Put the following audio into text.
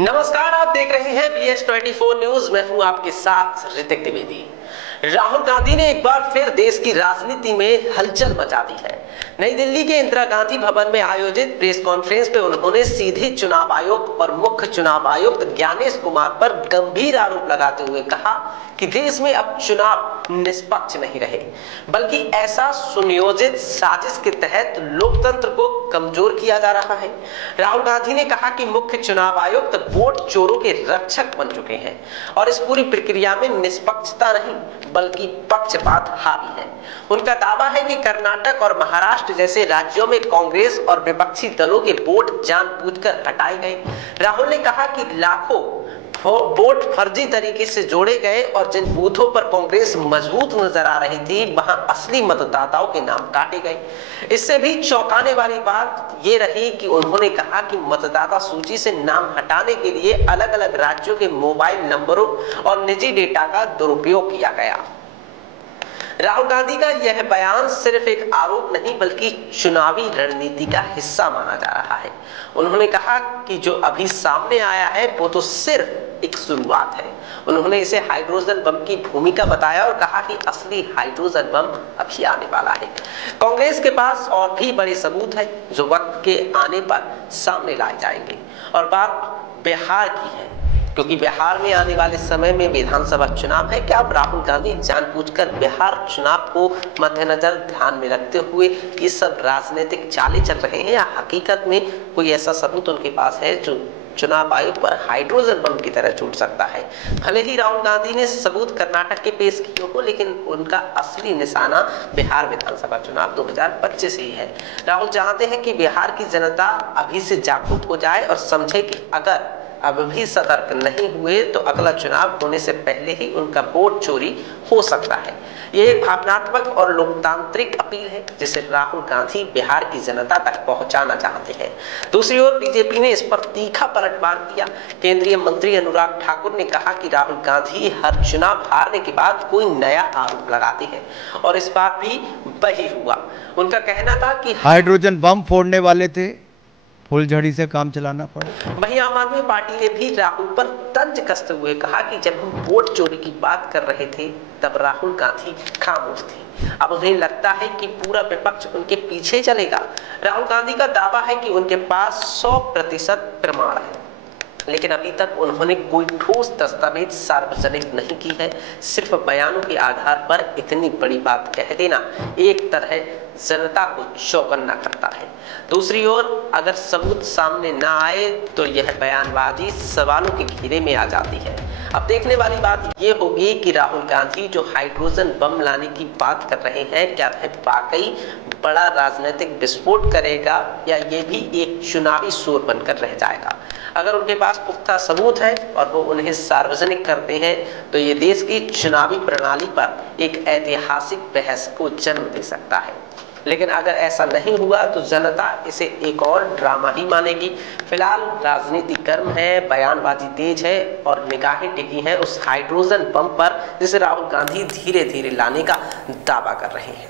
नमस्कार, आप देख रहे हैं BS24 न्यूज। मैं हूं आपके साथ ऋतिक द्विवेदी। राहुल गांधी ने एक बार फिर देश की राजनीति में हलचल मचा दी है। नई दिल्ली के इंदिरा गांधी भवन में आयोजित प्रेस कॉन्फ्रेंस में उन्होंने सीधे चुनाव आयोग और मुख्य चुनाव आयुक्त ज्ञानेश कुमार पर गंभीर आरोप लगाते हुए कहा कि देश में अब चुनाव निष्पक्ष नहीं रहे, बल्कि ऐसा सुनियोजित साजिश के तहत लोकतंत्र को कमजोर किया जा रहा है। राहुल गांधी ने कहा कि मुख्य चुनाव आयुक्त वोट चोरों के रक्षक बन चुके हैं और इस पूरी प्रक्रिया में निष्पक्षता नहीं बल्कि पक्षपात हावी है। उनका दावा है कि कर्नाटक और महाराष्ट्र जैसे राज्यों में कांग्रेस और विपक्षी दलों के वोट जानबूझकर हटाए गए। राहुल ने कहा कि लाखों वोट फर्जी तरीके से जोड़े गए और जिन बूथों पर कांग्रेस मजबूत नजर आ रही थी वहां असली मतदाताओं के नाम काटे गए। इससे भी चौंकाने वाली बात यह रही कि उन्होंने कहा कि मतदाता सूची से नाम हटाने के लिए अलग अलग राज्यों के मोबाइल नंबरों और निजी डेटा का दुरुपयोग किया गया। राहुल गांधी का यह बयान सिर्फ एक आरोप नहीं बल्कि चुनावी रणनीति का हिस्सा माना जा रहा है। उन्होंने कहा कि जो अभी सामने आया है वो तो सिर्फ एक शुरुआत है। उन्होंने इसे हाइड्रोजन बम की भूमिका बताया और कहा कि असली हाइड्रोजन बम अभी आने वाला है। कांग्रेस के पास और भी बड़े सबूत है जो वक्त के आने पर सामने लाए जाएंगे। और बात बिहार की है, क्योंकि बिहार में आने वाले समय में विधानसभा चुनाव है। क्या अब राहुल गांधी जानबूझकर बिहार चुनाव को मद्देनजर ध्यान में रखते हुए ये सब राजनीतिक चालें चल रहे हैं, या हकीकत में कोई ऐसा सबूत उनके पास है जो चुनाव आयोग पर हाइड्रोजन बम की तरह छूट सकता है? भले ही राहुल गांधी ने सबूत कर्नाटक के पेश किए हो, लेकिन उनका असली निशाना बिहार विधानसभा चुनाव 2025 ही है। राहुल चाहते हैं कि बिहार की जनता अभी से जागरूक हो जाए और समझे कि अगर अब भी सतर्क नहीं हुए तो अगला चुनाव होने से पहले ही उनका वोट चोरी हो सकता है। यह एक भावनात्मक और लोकतांत्रिक अपील है जिसे राहुल गांधी बिहार की जनता तक पहुंचाना चाहते हैं। दूसरी ओर बीजेपी ने इस पर तीखा पलटवार किया। केंद्रीय मंत्री अनुराग ठाकुर ने कहा कि राहुल गांधी हर चुनाव हारने के बाद कोई नया आरोप लगाते हैं और इस बार भी वही हुआ। उनका कहना था कि हाइड्रोजन बम फोड़ने वाले थे, फुलझड़ी से काम चलाना पड़ा। वहीं आम आदमी पार्टी ने भी राहुल पर तंज कसते हुए कहा कि जब हम वोट चोरी की बात कर रहे थे तब राहुल गांधी खामोश थे। अब उन्हें लगता है कि पूरा विपक्ष उनके पीछे चलेगा। राहुल गांधी का दावा है कि उनके पास 100% प्रमाण है, लेकिन अभी तक उन्होंने कोई ठोस दस्तावेज सार्वजनिक नहीं की है। सिर्फ बयानों के आधार पर इतनी बड़ी बात कह देना एक तरह जनता को चौकन्ना करता है। दूसरी ओर अगर सबूत सामने ना आए तो यह बयानबाजी सवालों के घेरे में आ जाती है। अब देखने वाली बात यह होगी कि राहुल गांधी जो हाइड्रोजन बम लाने की बात कर रहे हैं, क्या वह वाकई बड़ा राजनीतिक विस्फोट करेगा या ये भी एक चुनावी शोर बनकर रह जाएगा। अगर उनके पास पुख्ता सबूत है और वो उन्हें सार्वजनिक करते हैं तो ये देश की चुनावी प्रणाली पर एक ऐतिहासिक बहस को जन्म दे सकता है। लेकिन अगर ऐसा नहीं हुआ तो जनता इसे एक और ड्रामा ही मानेगी। फिलहाल राजनीति गर्म है, बयानबाजी तेज है और निगाहें टिकी हैं उस हाइड्रोजन बम पर जिसे राहुल गांधी धीरे धीरे लाने का दावा कर रहे हैं।